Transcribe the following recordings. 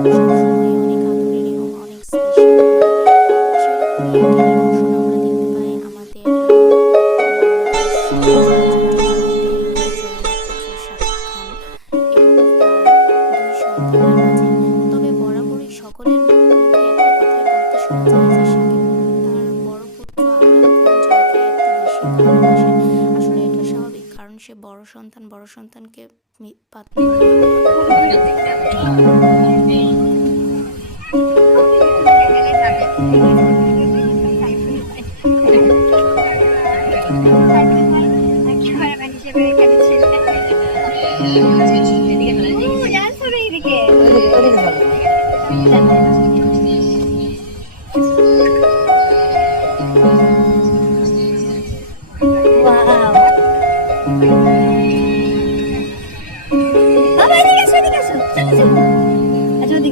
সবসময় অনেক আদরের এবং অনেক স্পেশাল হয়। সেরকমই একটি নিদর্শন আমরা দেখতে পাই আমাদের বাংলাদেশ অভিনেতা জুটি জয়ন্তের উজ্জ্বল নক্ষত্র শাকিব খান এবং তার দুই সন্তানের মাঝে। তবে বরাবরই সকলের মুখে একটা কথাই বলতে শোনা যায় যে শাকিব তার বড় পুত্র আবরাম খান জয়কে একটু বেশি ভালোবাসেন। আসলে এটা স্বাভাবিক, কারণ সে বড় সন্তান, বড় সন্তানকে মানে দেখেন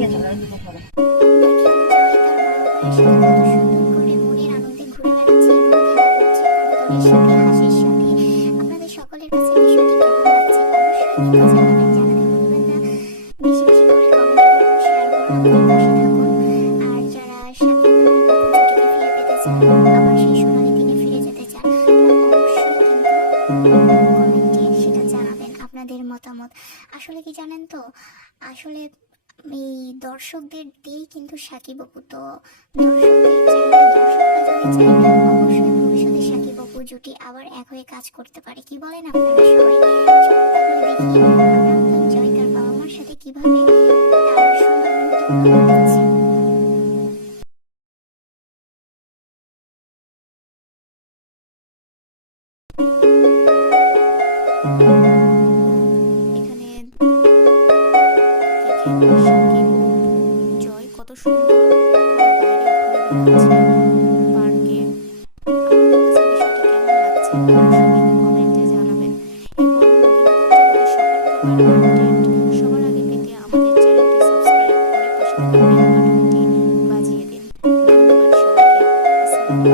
জয় তার বড় ভাইয়ের সাথে কত সুন্দর করে মনের আনন্দে ঘুরে বেড়াচ্ছে এবং খেলা করছে কবুতরের সাথে, হাঁসের সাথে। আপনাদের সকলের কাছে বিষয়টি কেমন লাগছে অবশ্যই কিন্তু জানাবেন, জানাতে ভুলবেন না। বেশি বেশি করে কমেন্ট করুন, শেয়ার করুন, আমাদের পাশে থাকুন। আর যারা শাকিব খানের পপু জুটিকে ফিরে পেতে চান, আবার সেই সোনালী দিনে ফিরে যেতে চান, তারা অবশ্যই কিন্তু কমেন্টে সেটা জানাবেন আপনাদের মতামত। আসলে কি জানেন তো, আসলে এই দর্শকদের দিয়েই কিন্তু শাকিব অপু তো, দর্শকদের চাইলে, দর্শকরা যদি চায় অবশ্যই ভবিষ্যতে শাকিব অপু জুটি আবার এক হয়ে কাজ করতে পারে। কি বলেন আপনারা সবাই? চলুন তাহলে দেখি আবরাম খান জয় তার বাবা মার সাথে কিভাবে তার সুন্দর মুহূর্তগুলো কাটাচ্ছে। এখানে দেখেন শাকিব অপু জয় কত সুন্দর করে বাইরে ঘুরে বেড়াচ্ছে পার্কে। আপনাদের কাছে বিষয়টি কেমন লাগছে অবশ্যই কিন্তু কমেন্টে জানাবেন। এবং বিনোদন জগতের সকল প্রকার আপডেট সবার আগে পেতে আমাদের চ্যানেলটি সাবস্ক্রাইব করে পাশে থাকা বেল বাটনটি বাজিয়ে দিন। ধন্যবাদ সবাইকে। আসসালামু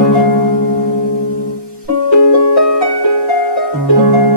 আলাইকুম।